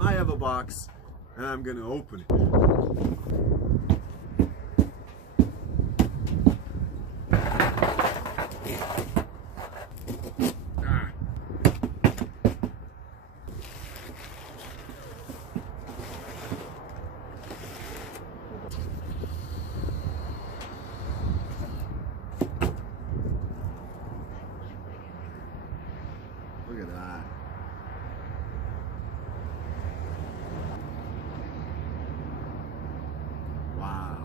I have a box and I'm gonna open it. Look at that. Wow.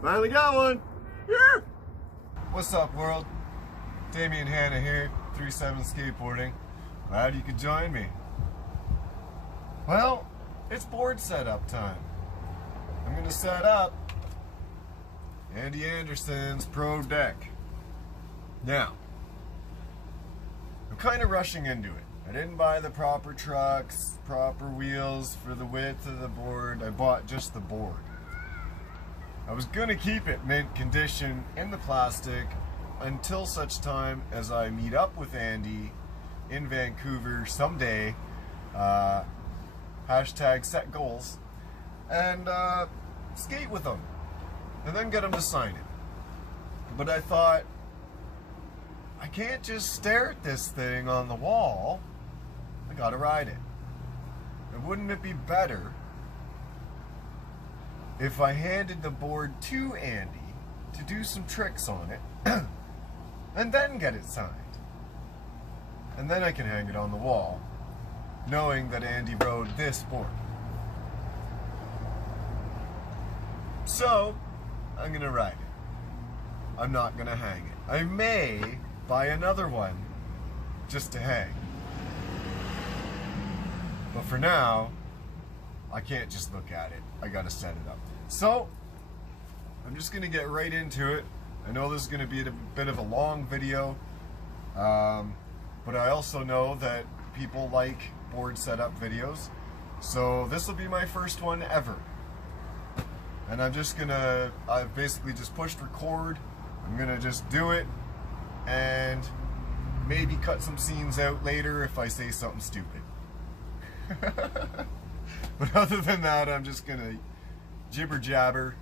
Finally got one. Yeah. What's up, world? Damien Hanna here, 37 Skateboarding. Glad you could join me. Well, it's board setup time. I'm gonna set up Andy Anderson's Pro Deck. Now, I'm kind of rushing into it. I didn't buy the proper trucks, proper wheels for the width of the board. I bought just the board. I was gonna keep it mint condition in the plastic until such time as I meet up with Andy in Vancouver someday, hashtag set goals, and skate with him, and then get him to sign it. But I thought, I can't just stare at this thing on the wall. I gotta ride it. And wouldn't it be better if I handed the board to Andy to do some tricks on it and then get it signed? And then I can hang it on the wall, knowing that Andy rode this board. So, I'm gonna ride it. I'm not gonna hang it. I may buy another one just to hang. But for now, I can't just look at it. I gotta set it up. So, I'm just gonna get right into it. I know this is gonna be a bit of a long video, but I also know that people like board setup videos. So this will be my first one ever. And I've basically just pushed record. I'm gonna just do it and maybe cut some scenes out later if I say something stupid. But other than that, I'm just gonna jibber jabber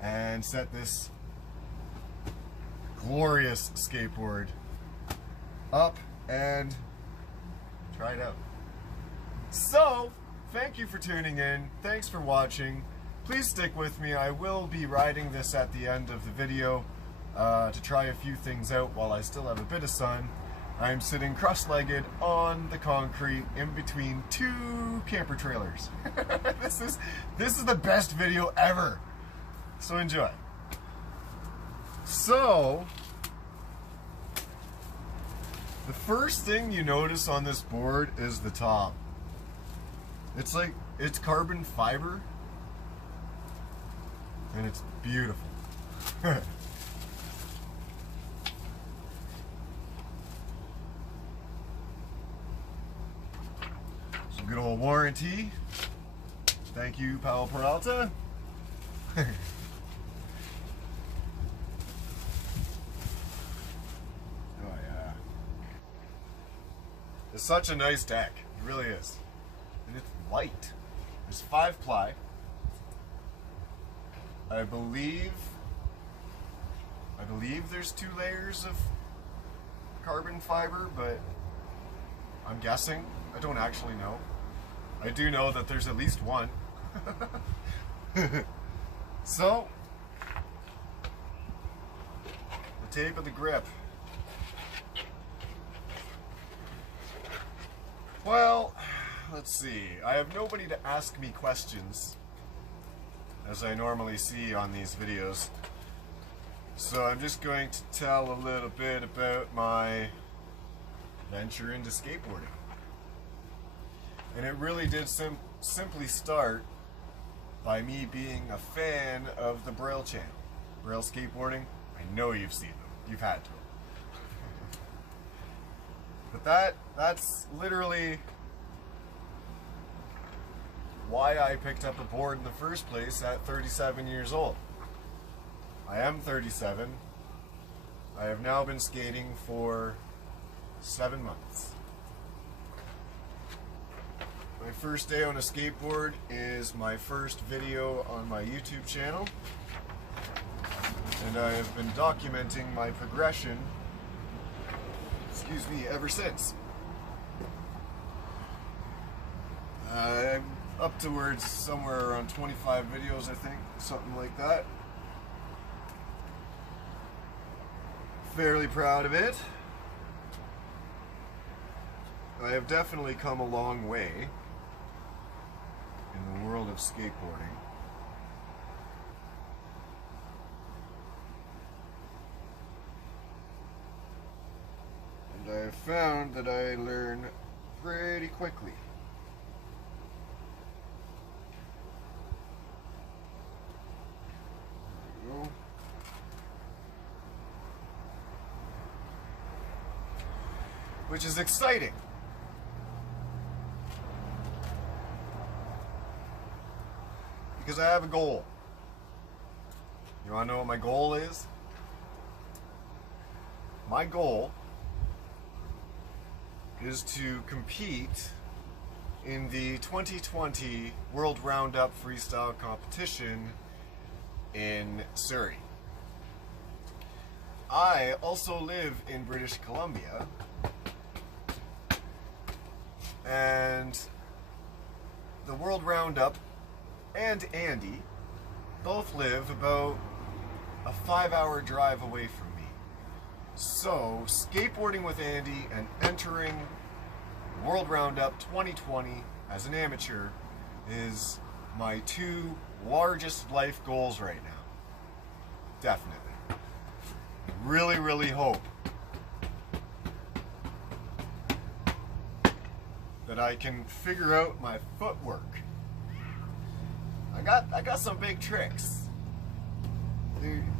and set this glorious skateboard up and try it out. So, thank you for tuning in. Thanks for watching. Please stick with me. I will be riding this at the end of the video to try a few things out while I still have a bit of sun. I'm sitting cross-legged on the concrete in between two camper trailers. This is the best video ever. So enjoy. So, the first thing you notice on this board is the top. It's carbon fiber and it's beautiful. Some good old warranty. Thank you, Powell Peralta. Oh yeah. It's such a nice deck. It really is. And it's light. There's 5-ply. I believe there's 2 layers of carbon fiber, but I'm guessing. I don't actually know. I do know that there's at least one. So, the tape of the grip. Well, let's see. I have nobody to ask me questions, as I normally see on these videos. So I'm just going to tell a little bit about my venture into skateboarding. And it really did simply start by me being a fan of the Braille channel. Braille skateboarding, I know you've seen them. You've had to. But that's literally why I picked up a board in the first place at 37 years old. I am 37. I have now been skating for 7 months. My first day on a skateboard is my first video on my YouTube channel, and I have been documenting my progression, ever since. I'm up towards somewhere around 25 videos, I think, something like that. Fairly proud of it. I have definitely come a long way in the world of skateboarding. And I have found that I learn pretty quickly. There we go. Which is exciting. Because I have a goal. You want to know what my goal is? My goal is to compete in the 2020 World Roundup Freestyle Competition in Surrey. I also live in British Columbia, and the World Roundup and Andy both live about a 5-hour drive away from me. So, skateboarding with Andy and entering World Roundup 2020 as an amateur is my two largest life goals right now. Definitely. Really, really hope that I can figure out my footwork. I got some big tricks,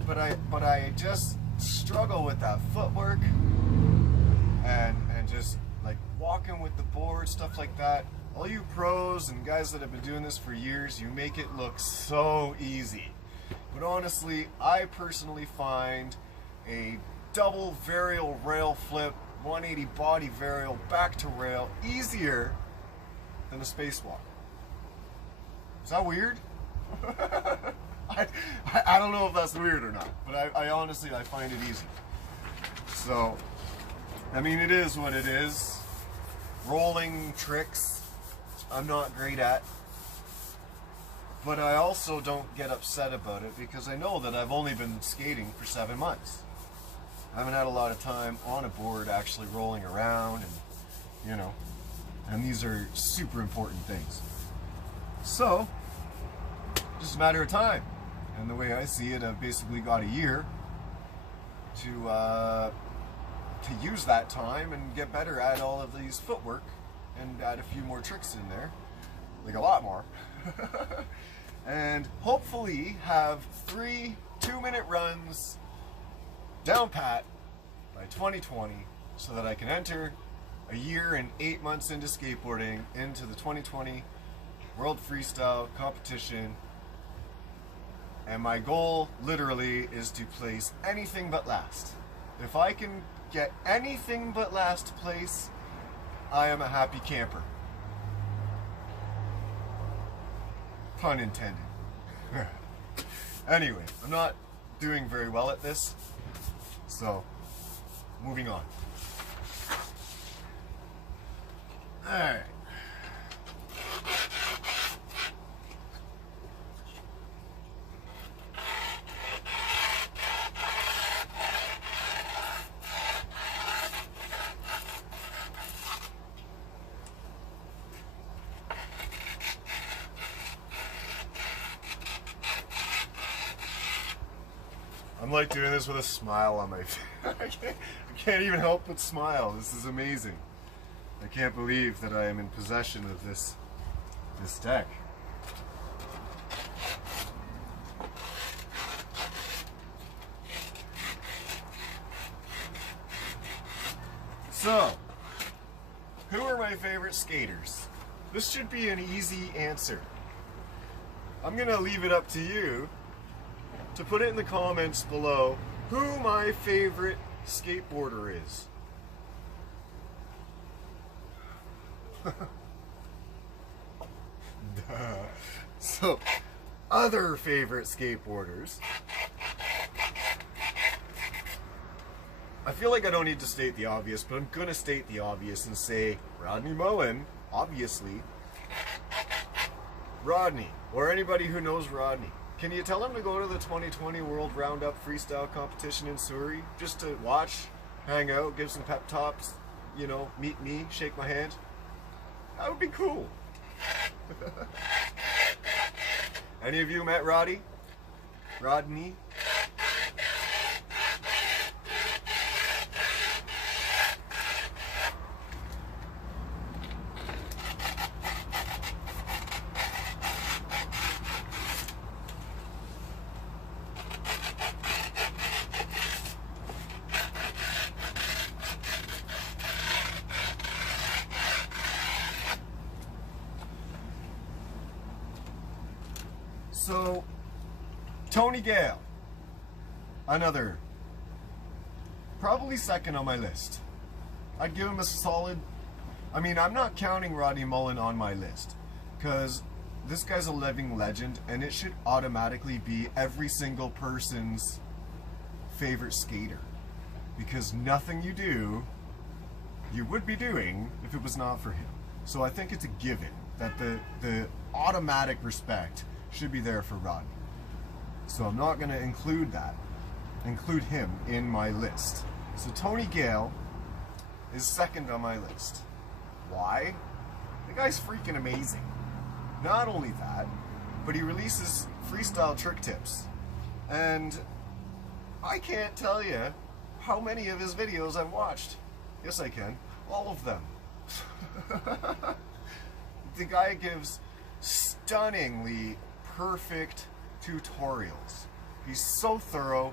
but I just struggle with that footwork and just like walking with the board, stuff like that. All you pros and guys that have been doing this for years, you make it look so easy. But honestly, I personally find a double varial rail flip, 180 body varial back to rail easier than a spacewalk. Is that weird? I don't know if that's weird or not, but I honestly, I find it easy. So, I mean, it is what it is. Rolling tricks, I'm not great at. But I also don't get upset about it because I know that I've only been skating for 7 months. I haven't had a lot of time on a board actually rolling around, and you know, and these are super important things. So, just a matter of time. And the way I see it, I've basically got a year to use that time and get better at all of these footwork and add a few more tricks in there, like a lot more. And hopefully have 3 2-minute runs down pat by 2020 so that I can enter a year and 8 months into skateboarding into the 2020 World Freestyle Competition. And my goal literally is to place anything but last. If I can get anything but last place, I am a happy camper. Pun intended. Anyway, I'm not doing very well at this, so moving on. Alright. I'm like doing this with a smile on my face. I can't even help but smile. This is amazing. I can't believe that I am in possession of this deck. So, who are my favorite skaters? This should be an easy answer. I'm gonna leave it up to you to put it in the comments below who my favorite skateboarder is. So, other favorite skateboarders. I feel like I don't need to state the obvious, but I'm gonna state the obvious and say Rodney Mullen, obviously. Rodney, or anybody who knows Rodney. Can you tell him to go to the 2020 World Roundup Freestyle Competition in Surrey? Just to watch, hang out, give some pep talks, you know, meet me, shake my hand? That would be cool. Any of you met Rodney? So, Tony Gale, another, probably second on my list. I'd give him a solid, I mean, I'm not counting Rodney Mullen on my list, because this guy's a living legend, and it should automatically be every single person's favorite skater, because nothing you do, you would be doing if it was not for him. So I think it's a given that the automatic respect should be there for Rodney. So I'm not going to include him in my list. So Tony Gale is second on my list. Why? The guy's freaking amazing. Not only that, but he releases freestyle trick tips. And I can't tell you how many of his videos I've watched. Yes, I can. All of them. The guy gives stunningly perfect tutorials. He's so thorough.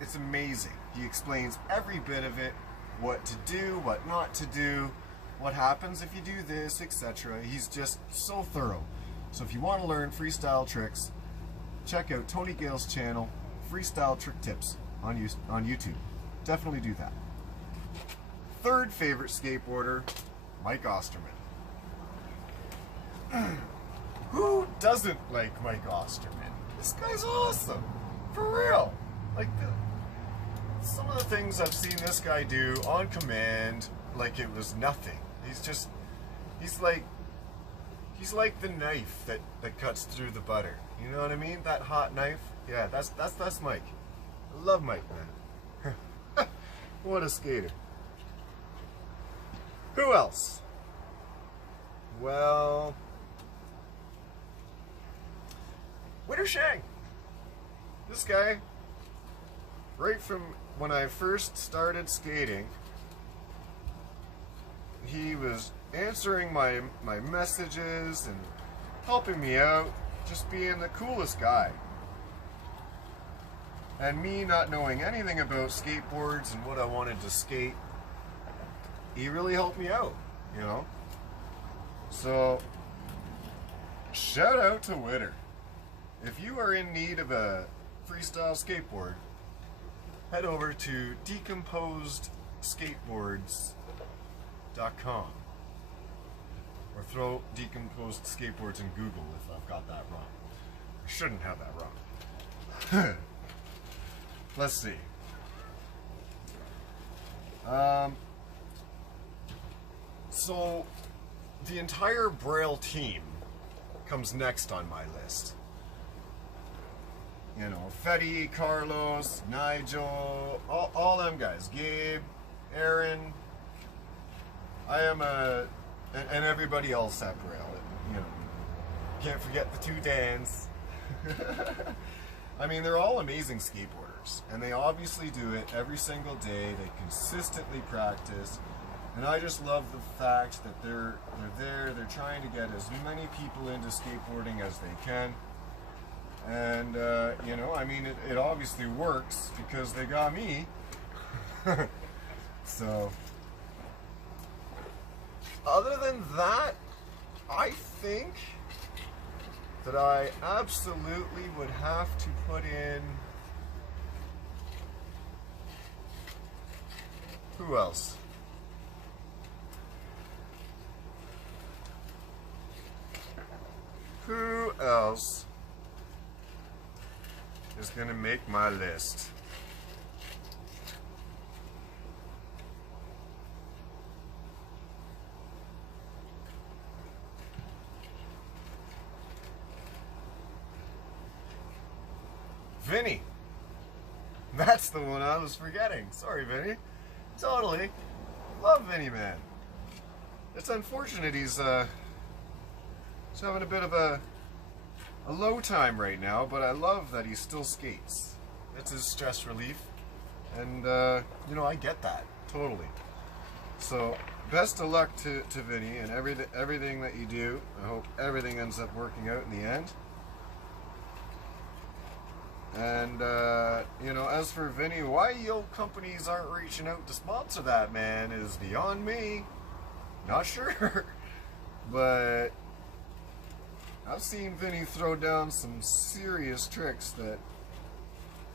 It's amazing. He explains every bit of it, what to do, what not to do, what happens if you do this, etc. He's just so thorough. So if you want to learn freestyle tricks, check out Tony Gale's channel, Freestyle Trick Tips, on YouTube. Definitely do that. Third favorite skateboarder, Mike Osterman. Who doesn't like Mike Osterman? This guy's awesome. For real. Like, some of the things I've seen this guy do on command, like it was nothing. He's like the knife that cuts through the butter. You know what I mean? That hot knife. Yeah, that's Mike. I love Mike, man. What a skater. Who else? Well, Winter Shang. This guy, right from when I first started skating, he was answering my messages and helping me out, just being the coolest guy. And me not knowing anything about skateboards and what I wanted to skate, he really helped me out, you know? So, shout out to Witter. If you are in need of a freestyle skateboard, head over to decomposedskateboards.com or throw decomposed skateboards in Google if I've got that wrong. I shouldn't have that wrong. Let's see. So the entire Braille team comes next on my list. You know, Fetty, Carlos, Nigel, all them guys, Gabe, Aaron, and everybody else at Braille. You know, can't forget the two Dans. I mean, they're all amazing skateboarders, and they obviously do it every single day. They consistently practice, and I just love the fact that they're there. They're trying to get as many people into skateboarding as they can. And, you know, I mean, it obviously works because they got me. So, other than that, I think that I absolutely would have to put in... Who else? Who else is gonna make my list? Vinny. That's the one I was forgetting. Sorry, Vinny. Totally. Love Vinny, man. It's unfortunate he's having a bit of a low time right now, but I love that he still skates. It's his stress relief. And, you know, I get that. Totally. So, best of luck to Vinny and everything that you do. I hope everything ends up working out in the end. And, you know, as for Vinny, why Yale companies aren't reaching out to sponsor that man is beyond me. Not sure. But I've seen Vinny throw down some serious tricks that,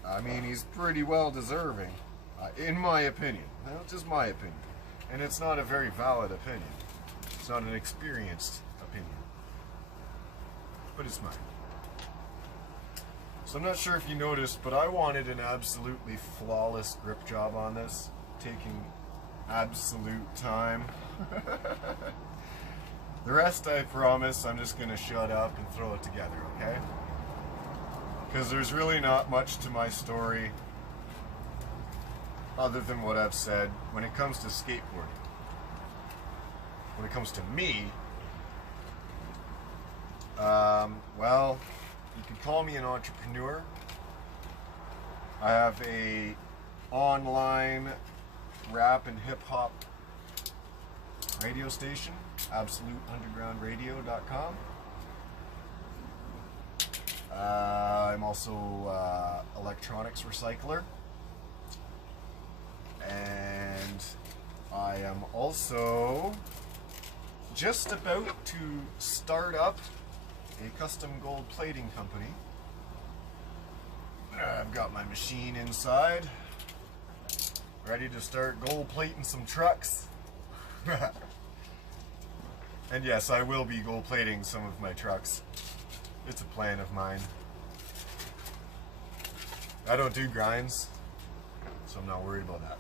I mean, he's pretty well deserving, in my opinion. That's just my opinion. And it's not a very valid opinion. It's not an experienced opinion. But it's mine. So I'm not sure if you noticed, but I wanted an absolutely flawless grip job on this, taking absolute time. The rest, I promise, I'm just going to shut up and throw it together, okay? Because there's really not much to my story other than what I've said when it comes to skateboarding. When it comes to me, well, you can call me an entrepreneur. I have a online rap and hip hop radio station, AbsoluteUndergroundRadio.com. I'm also electronics recycler, and I am also just about to start up a custom gold plating company. I've got my machine inside, ready to start gold plating some trucks. And yes, I will be gold plating some of my trucks. It's a plan of mine. I don't do grinds, so I'm not worried about that.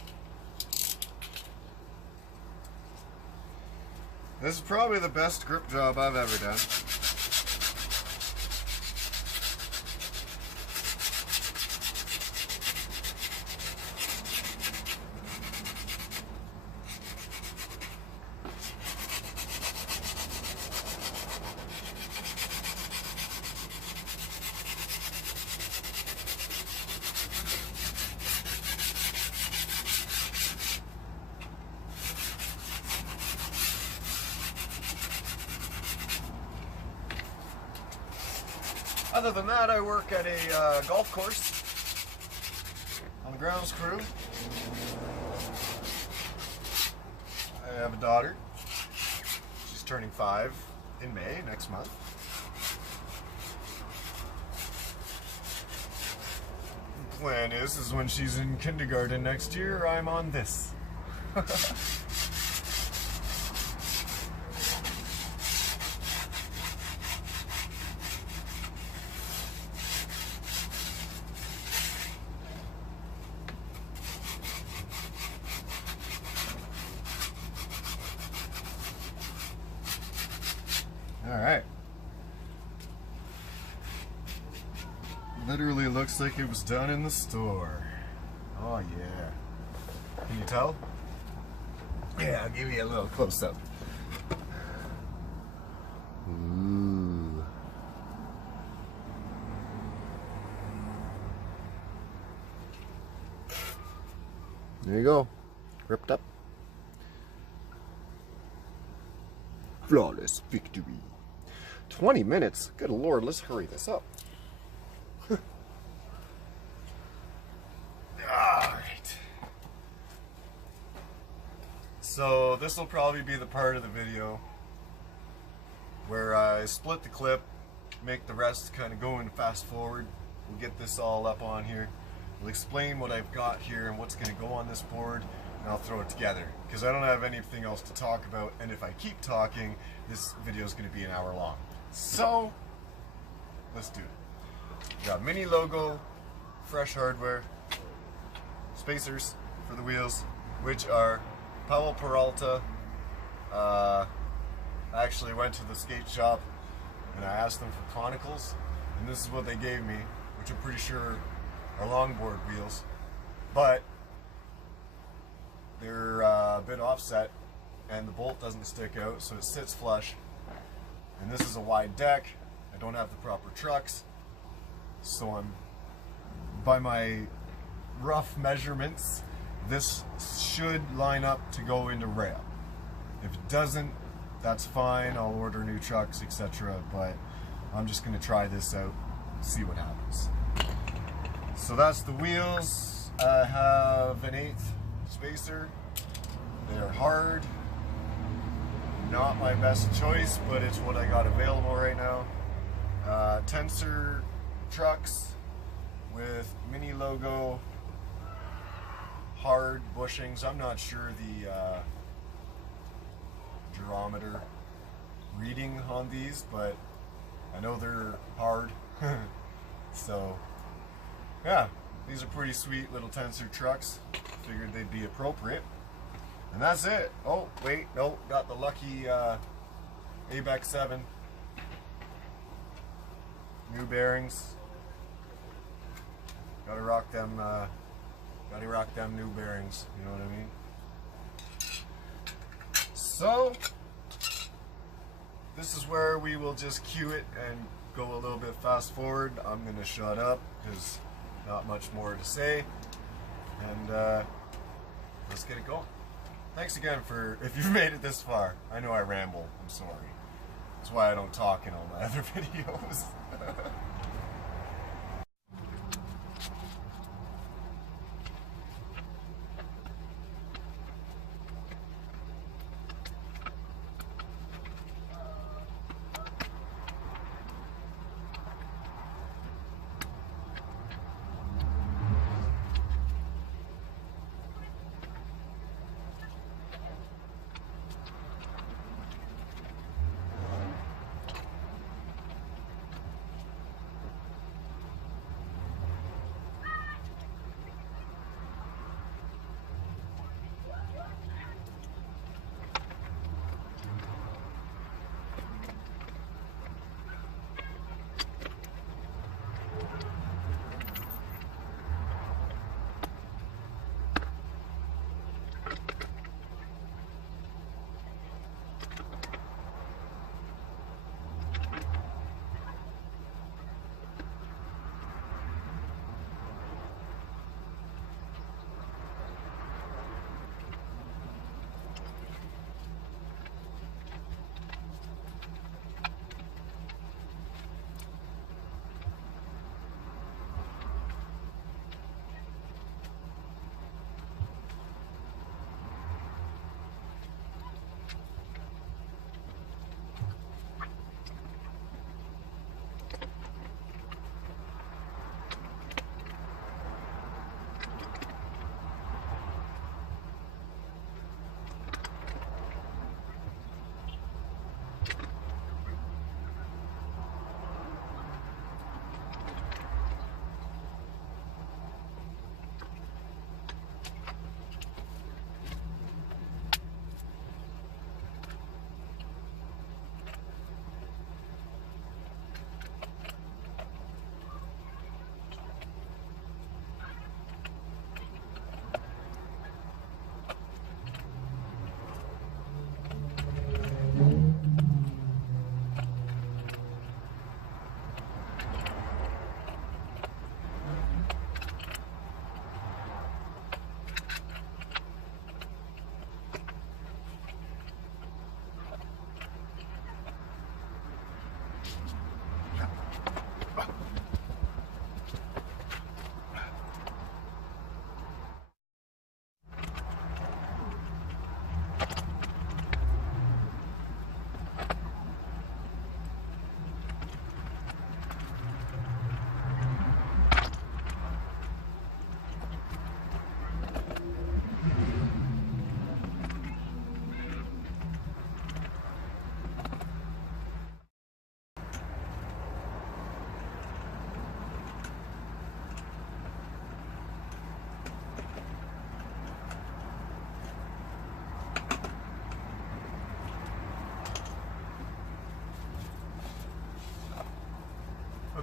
This is probably the best grip job I've ever done. Other than that, I work at a golf course on the grounds crew. I have a daughter. She's turning 5 in May, next month. The plan is when she's in kindergarten next year, I'm on this. Alright. Literally looks like it was done in the store. Oh yeah. Can you tell? Yeah, I'll give you a little close-up. Ooh. There you go. Ripped up. Flawless victory. 20 minutes? Good Lord, let's hurry this up. Alright. So this will probably be the part of the video where I split the clip, make the rest kind of go in fast forward. We'll get this all up on here. We'll explain what I've got here and what's going to go on this board, and I'll throw it together because I don't have anything else to talk about, and if I keep talking, this video is going to be an hour long. So let's do it. We got Mini logo, fresh hardware, spacers for the wheels, which are Powell Peralta. I actually went to the skate shop and I asked them for conicals, and this is what they gave me, which I'm pretty sure are longboard wheels, but they're a bit offset and the bolt doesn't stick out, so it sits flush. And this is a wide deck. I don't have the proper trucks, so I'm, by my rough measurements, this should line up to go into rail. If it doesn't, that's fine. I'll order new trucks, etc. But I'm just going to try this out, see what happens. So that's the wheels. I have an 1/8 spacer. They're hard. Not my best choice, but it's what I got available right now. Tensor trucks with Mini logo, hard bushings. I'm not sure the geometer reading on these, but I know they're hard. So yeah, these are pretty sweet little Tensor trucks. Figured they'd be appropriate. And that's it. Oh, wait, no, got the lucky ABEX 7. New bearings. Gotta rock them new bearings, you know what I mean? So, this is where we will just cue it and go a little bit fast forward. I'm gonna shut up, because not much more to say. And let's get it going. Thanks again if you've made it this far. I know I ramble, I'm sorry. That's why I don't talk in all my other videos.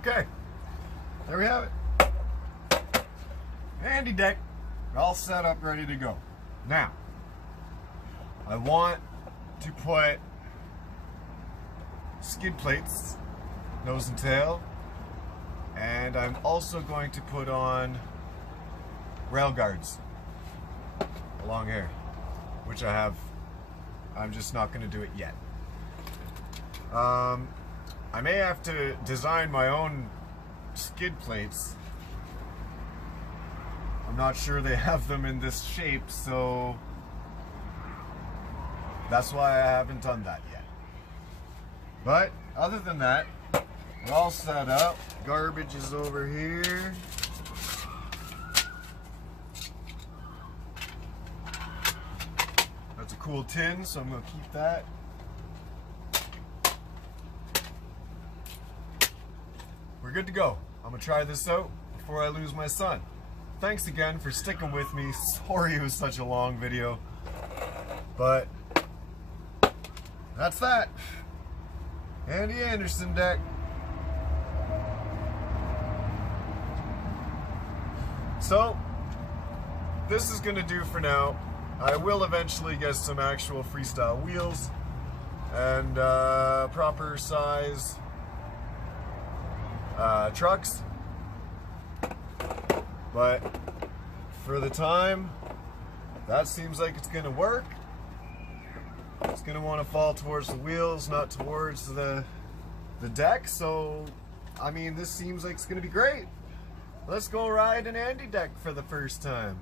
Okay, there we have it. Handy deck, all set up, ready to go. Now, I want to put skid plates, nose and tail, and I'm also going to put on rail guards along here, which I have. I'm just not going to do it yet. I may have to design my own skid plates. I'm not sure they have them in this shape, so that's why I haven't done that yet. But other than that, we're all set up. Garbage is over here. That's a cool tin, so I'm going to keep that. We're good to go. I'm going to try this out before I lose my son. Thanks again for sticking with me. Sorry it was such a long video, but that's that. Andy Anderson deck. So, this is going to do for now. I will eventually get some actual freestyle wheels and proper size trucks. But for the time, that seems like it's going to work. It's going to want to fall towards the wheels, not towards the deck. So, I mean, this seems like it's going to be great. Let's go ride an Andy deck for the first time.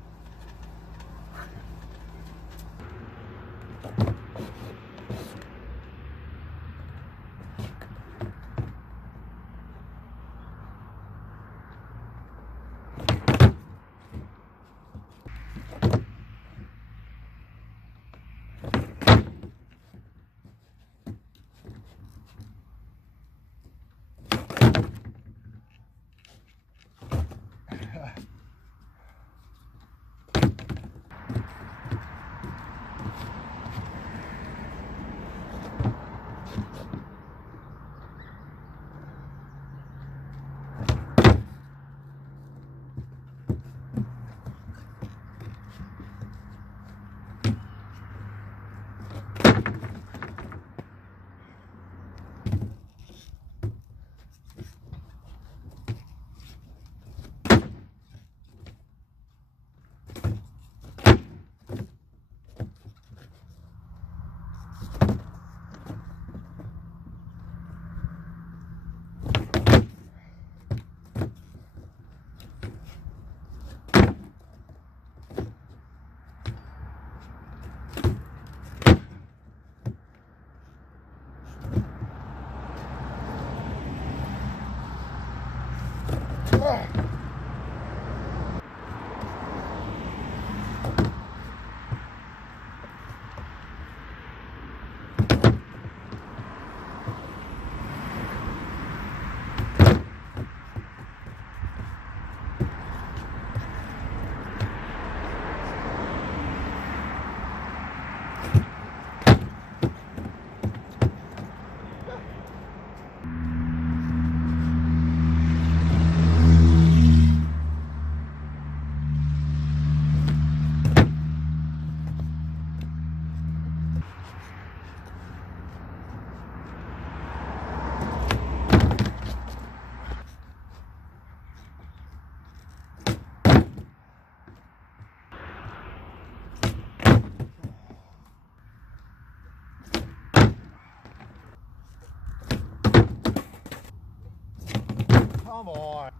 Come on.